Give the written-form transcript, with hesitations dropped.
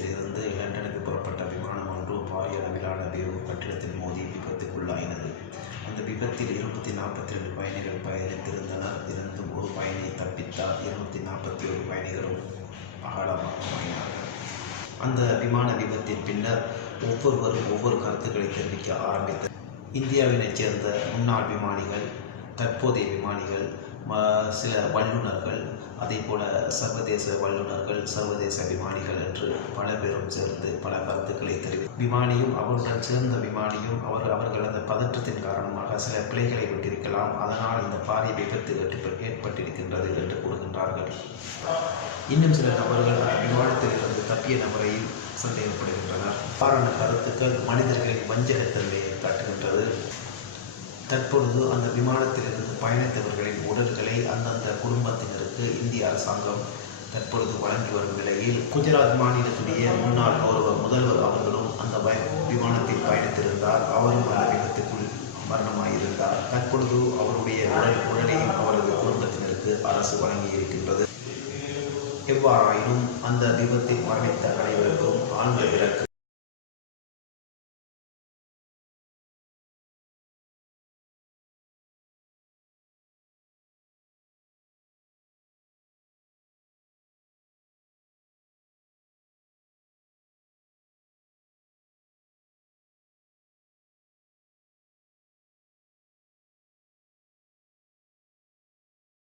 நிலையத்திலிருந்து லண்டனுக்கு புறப்பட்ட விமானம் ஒன்று பாரிய அளவிலான வேவு கட்டிடத்தில் மோதி விபத்துக்குள்ளாயினது. அந்த விபத்தில் 242 பயணிகள் பயணித்திருந்தனர். இருந்தும் ஒரு பயணியை தப்பித்தார். 241 பயணிகளும் அகாலமாயினார்கள். அந்த விமான விபத்தின் பின்னர் ஒவ்வொருவரும் ஒவ்வொரு கருத்துக்களை தெரிவிக்க ஆரம்பித்தனர். இந்தியாவினைச் சேர்ந்த முன்னாள் விமானிகள், தற்போதைய விமானிகள், சில வல்லுநர்கள், அதே போல சர்வதேச வல்லுநர்கள், சர்வதேச விமானிகள் என்று பல பேரும் சேர்ந்து பல கருத்துக்களை விமானியும் அவருடன் சேர்ந்த விமானியும் அவர்கள் அந்த பதற்றத்தின் காரணமாக சில பிழைகளை விட்டிருக்கலாம், அதனால் இந்த பாரிய விபத்து ஏற்பட்டிருக்கின்றது என்று கூறுகின்றார்கள். இன்னும் சில நபர்கள் விமானத்தில் இருந்து தப்பிய நபரையும் சந்தேகப்படுகின்றனர். காரண கருத்துக்கள் மனிதர்களின் வஞ்சகத்தன்மையை காட்டுகின்றது. தற்பொழுது அந்த விமானத்திலிருந்து பயணித்தவர்களின் உடல்களை அந்தந்த குடும்பத்தினருக்கு இந்திய அரசாங்கம் தற்பொழுது வழங்கி வரும் நிலையில், குஜராத் மாநிலத்துடைய முன்னாள் முதல்வர் அவர்களும் அந்த விமானத்தில் பயணித்திருந்தார். அவரும் அந்த விபத்துக்குள் மரணமாயிருந்தார். தற்பொழுது அவருடைய உடலையும் அவரது குடும்பத்தினருக்கு அரசு வழங்கி இருக்கின்றது. எவ்வாறாயினும் அந்த விபத்தில் மரணித்த அனைவருக்கும் ஆழ்ந்த இரக்கம்.